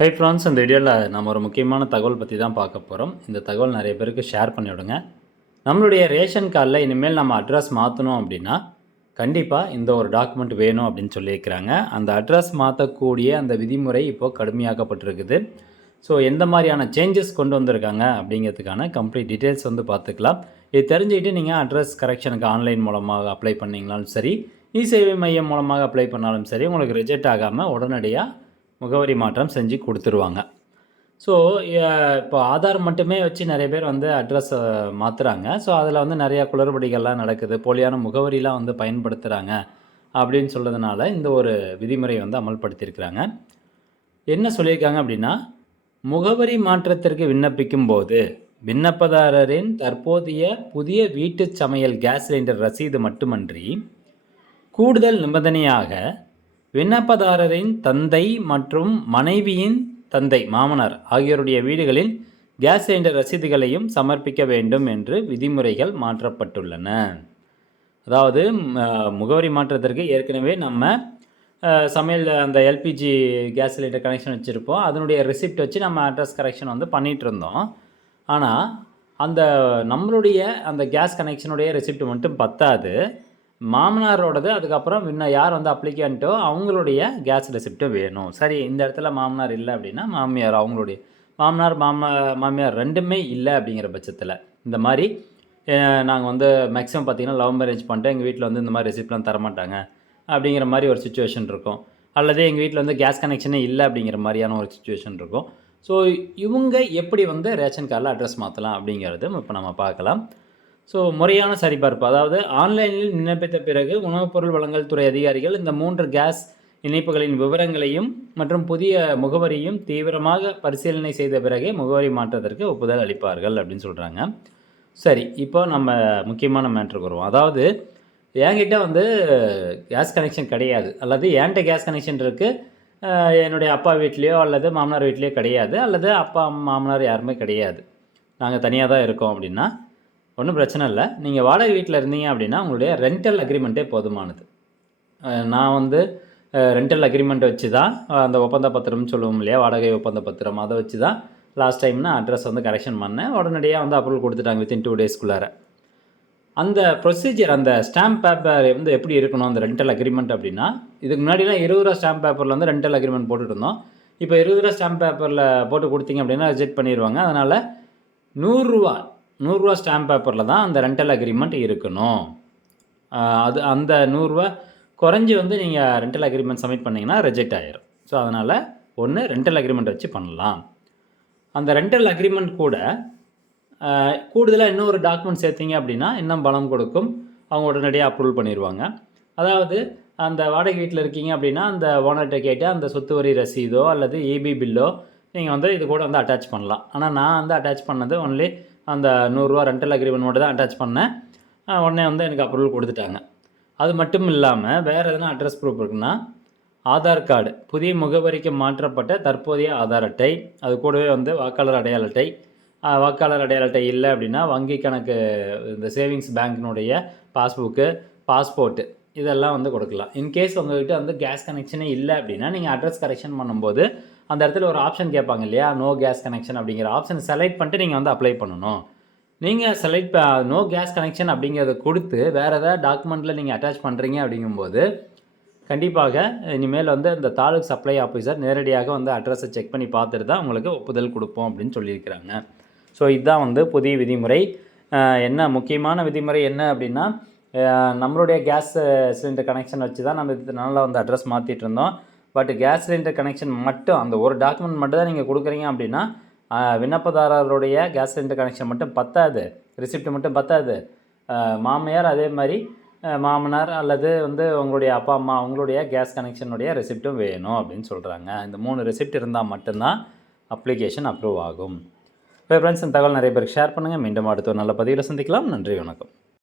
Hi friends, இந்த வீடியோவில் நம்ம ஒரு முக்கியமான தகவல் பற்றி தான் பார்க்க போகிறோம். இந்த தகவல் நிறைய பேருக்கு ஷேர் பண்ணிவிடுங்க. நம்மளுடைய ரேஷன் கார்டில் இனிமேல் நம்ம அட்ரஸ் மாற்றணும் அப்படின்னா கண்டிப்பாக இந்த ஒரு டாக்குமெண்ட் வேணும் அப்படின்னு சொல்லியிருக்கிறாங்க. அந்த அட்ரஸ் மாற்றக்கூடிய அந்த விதிமுறை இப்போது கடுமையாக்கப்பட்டிருக்குது. ஸோ எந்த மாதிரியான சேஞ்சஸ் கொண்டு வந்திருக்காங்க அப்படிங்கிறதுக்கான கம்ப்ளீட் டீட்டெயில்ஸ் பார்த்துக்கலாம். இது தெரிஞ்சுக்கிட்டு நீங்கள் அட்ரஸ் கரெக்ஷனுக்கு ஆன்லைன் மூலமாக அப்ளை பண்ணிங்கனாலும் சரி, இ-சேவை மையம் மூலமாக அப்ளை பண்ணாலும் சரி, உங்களுக்கு ரிஜெக்ட் ஆகாமல் உடனடியாக முகவரி மாற்றம் செஞ்சு கொடுத்துருவாங்க. ஸோ இப்போ ஆதார் மட்டுமே வச்சு நிறைய பேர் அட்ரஸை மாற்றுறாங்க. ஸோ அதில் நிறையா குளறுபடிகள்லாம் நடக்குது, போலியான முகவரிலாம் பயன்படுத்துகிறாங்க அப்படின்னு சொல்கிறதுனால இந்த ஒரு விதிமுறை அமல்படுத்தியிருக்கிறாங்க. என்ன சொல்லியிருக்காங்க அப்படின்னா, முகவரி மாற்றத்திற்கு விண்ணப்பிக்கும் போது விண்ணப்பதாரரின் தற்போதைய புதிய வீட்டு சமையல் கேஸ் சிலிண்டர் ரசீது மட்டுமன்றி கூடுதல் நிபந்தனையாக விண்ணப்பதாரரின் தந்தை மற்றும் மனைவியின் தந்தை மாமனார் ஆகியோருடைய வீடுகளில் கேஸ் சிலிண்டர் ரசீதுகளையும் சமர்ப்பிக்க வேண்டும் என்று விதிமுறைகள் மாற்றப்பட்டுள்ளன. அதாவது முகவரி மாற்றத்திற்கு ஏற்கனவே நம்ம சமையல் அந்த எல்பிஜி கேஸ் சிலிண்டர் கனெக்ஷன் வச்சுருப்போம். அதனுடைய ரெசிப்ட் வச்சு நம்ம அட்ரஸ் கரெக்ஷன் பண்ணிகிட்டு இருந்தோம். ஆனால் அந்த நம்மளுடைய அந்த கேஸ் கனெக்ஷனுடைய ரெசிப்ட் மட்டும் பத்தாது, மாமனாரோடது அதுக்கப்புறம் யார் அப்ளிகண்ட்டோ அவங்களுடைய கேஸ் ரெசிப்ட்டும் வேணும். சரி, இந்த இடத்துல மாமனார் இல்லை அப்படின்னா மாமியார், அவங்களுடைய மாமியார் ரெண்டுமே இல்லை அப்படிங்கிற பட்சத்தில் இந்த மாதிரி நாங்கள் மேக்ஸிமம் பார்த்திங்கன்னா லவ் மேரேஜ் பண்ணிட்டு எங்கள் வீட்டில் இந்த மாதிரி ரெசிப்ட்லாம் தரமாட்டாங்க அப்படிங்கிற மாதிரி ஒரு சுச்சுவேஷன் இருக்கும். அல்லது எங்கள் வீட்டில் கேஸ் கனெக்ஷனே இல்லை அப்படிங்கிற மாதிரியான ஒரு சுச்சுவேஷன் இருக்கும். ஸோ இவங்க எப்படி ரேஷன் கார்டில் அட்ரஸ் மாற்றலாம் அப்படிங்கிறது இப்போ நம்ம பார்க்கலாம். ஸோ முறையான சரிபார்ப்பு, அதாவது ஆன்லைனில் விண்ணப்பித்த பிறகு உணவுப் பொருள் வழங்கல் துறை அதிகாரிகள் இந்த 3 கேஸ் இணைப்புகளின் விவரங்களையும் மற்றும் புதிய முகவரியும் தீவிரமாக பரிசீலனை செய்த பிறகே முகவரி மாற்றத்திற்கு ஒப்புதல் அளிப்பார்கள் அப்படின்னு சொல்கிறாங்க. சரி, இப்போ நம்ம முக்கியமான மேட்ருக்கு வருவோம். அதாவது என்கிட்ட கேஸ் கனெக்ஷன் கிடையாது, அல்லது என்கிட்ட கேஸ் கனெக்ஷன் இருக்குது, என்னுடைய அப்பா வீட்லேயோ அல்லது மாமனார் வீட்லேயோ கிடையாது, அல்லது அப்பா மாமனார் யாருமே கிடையாது, நாங்கள் தனியாக தான் இருக்கோம் அப்படின்னா ஒன்றும் பிரச்சனை இல்லை. நீங்கள் வாடகை வீட்டில் இருந்தீங்க அப்படின்னா உங்களுடைய ரெண்டல் அக்ரிமெண்ட்டே போதுமானது. நான் ரெண்டல் அக்ரிமெண்ட் வச்சு தான் அந்த ஒப்பந்த பத்திரம்னு சொல்லுவோம் இல்லையா, வாடகை ஒப்பந்த பத்திரம், அதை வச்சு தான் லாஸ்ட் டைம் நான் அட்ரஸ் கரெக்ஷன் பண்ணேன். உடனடியாக அப்ரூவல் கொடுத்துட்டாங்க வித்தின் 2 டேஸ்க்குள்ளார. அந்த ப்ரொசீஜர், அந்த ஸ்டாம்ப் பேப்பர் எப்படி இருக்கணும் அந்த ரெண்டல் அக்ரிமெண்ட் அப்படின்னா, இதுக்கு முன்னாடிலாம் 20 ரூபா ஸ்டாம்ப் பேப்பரில் ரெண்டல் அக்ரிமெண்ட் போட்டுட்டு இருந்தோம். இப்போ 20 ரூபா ஸ்டாம்ப் பேப்பரில் போட்டு கொடுத்தீங்க அப்படின்னா ரிஜெக்ட் பண்ணிடுவாங்க. அதனால் 100 ரூபா ஸ்டாம்ப் பேப்பரில் தான் அந்த ரெண்டல் அக்ரிமெண்ட் இருக்கணும். அது அந்த 100 ரூபா குறைஞ்சி நீங்கள் ரெண்டல் அக்ரிமெண்ட் சப்மிட் பண்ணிங்கன்னா ரிஜெக்ட் ஆகிரும். ஸோ அதனால் ஒன்று ரெண்டல் அக்ரிமெண்ட் வச்சு பண்ணலாம். அந்த ரெண்டல் அக்ரிமெண்ட் கூட கூடுதலாக இன்னொரு டாக்குமெண்ட் சேர்த்திங்க அப்படின்னா இன்னும் பலம் கொடுக்கும், அவங்க உடனடியாக அப்ரூவல் பண்ணிடுவாங்க. அதாவது அந்த வாடகை வீட்டில் இருக்கீங்க அப்படின்னா அந்த ஓனர்கிட்ட கேட்டு அந்த சொத்து வரி ரசீதோ அல்லது இபி பில்லோ நீங்கள் இது கூட அட்டாச் பண்ணலாம். ஆனால் நான் அட்டாச் பண்ணது ஒன்லி அந்த 100 ரூபா ரெண்டல் அக்ரிமெண்ட் மட்டும் தான் அட்டாச் பண்ணேன். உடனே எனக்கு அப்ரூவல் கொடுத்துட்டாங்க. அது மட்டும் இல்லாமல் வேறு எதனா அட்ரஸ் ப்ரூஃப் இருக்குன்னா ஆதார் கார்டு, புதிய முகவரிக்கு மாற்றப்பட்ட தற்போதைய ஆதார் அட்டை, அது கூடவே வாக்காளர் அடையாள அட்டை, வாக்காளர் அடையாள அட்டை இல்லை அப்படின்னா வங்கி கணக்கு, இந்த சேவிங்ஸ் பேங்க்கினுடைய பாஸ்புக்கு, பாஸ்போர்ட்டு, இதெல்லாம் கொடுக்கலாம். இன்கேஸ் உங்கள்கிட்ட கேஸ் கனெக்ஷனே இல்லை அப்படின்னா நீங்கள் அட்ரஸ் கரெக்ஷன் பண்ணும்போது அந்த இடத்துல ஒரு ஆப்ஷன் கேட்பாங்க இல்லையா, நோ கேஸ் கனெக்ஷன் அப்படிங்கிற ஆப்ஷன் செலக்ட் பண்ணிட்டு நீங்கள் அப்ளை பண்ணணும். நீங்கள் செலக்ட் நோ கேஸ் கனெக்ஷன் அப்படிங்கிறத கொடுத்து வேறு ஏதாவது டாக்குமெண்ட்டில் நீங்கள் அட்டாச் பண்ணுறீங்க அப்படிங்கும்போது கண்டிப்பாக இனிமேல் இந்த தாலுக் சப்ளை ஆஃபீஸர் நேரடியாக அட்ரஸை செக் பண்ணி பார்த்துட்டு தான் உங்களுக்கு ஒப்புதல் கொடுப்போம் அப்படின்னு சொல்லியிருக்கிறாங்க. ஸோ இதுதான் புதிய விதிமுறை. என்ன முக்கியமான விதிமுறை என்ன அப்படின்னா, நம்மளுடைய கேஸ் சிலிண்டர் கனெக்ஷன் வச்சு தான் நம்ம இதனால அட்ரஸ் மாற்றிட்டு இருந்தோம். பட் கேஸ் சிலிண்டர் கனெக்ஷன் மட்டும், அந்த ஒரு டாக்குமெண்ட் மட்டும் தான் நீங்கள் கொடுக்குறீங்க அப்படின்னா விண்ணப்பதாரருடைய கேஸ் சிலிண்டர் கனெக்ஷன் மட்டும் பத்தாது, ரிசிப்ட் மட்டும் பத்தாது. மாமியார் அதே மாதிரி மாமனார் அல்லது உங்களுடைய அப்பா அம்மா அவங்களுடைய கேஸ் கனெக்ஷனுடைய ரெசிப்ட்டும் வேணும் அப்படின்னு சொல்கிறாங்க. இந்த 3 ரெசிப்ட் இருந்தால் மட்டும்தான் அப்ளிகேஷன் அப்ரூவ் ஆகும். இப்போ ஃப்ரெண்ட்ஸ், இந்த தகவல் நிறைய பேருக்கு ஷேர் பண்ணுங்கள். மீண்டும் அடுத்த ஒரு நல்ல பதிவில் சந்திக்கலாம். நன்றி, வணக்கம்.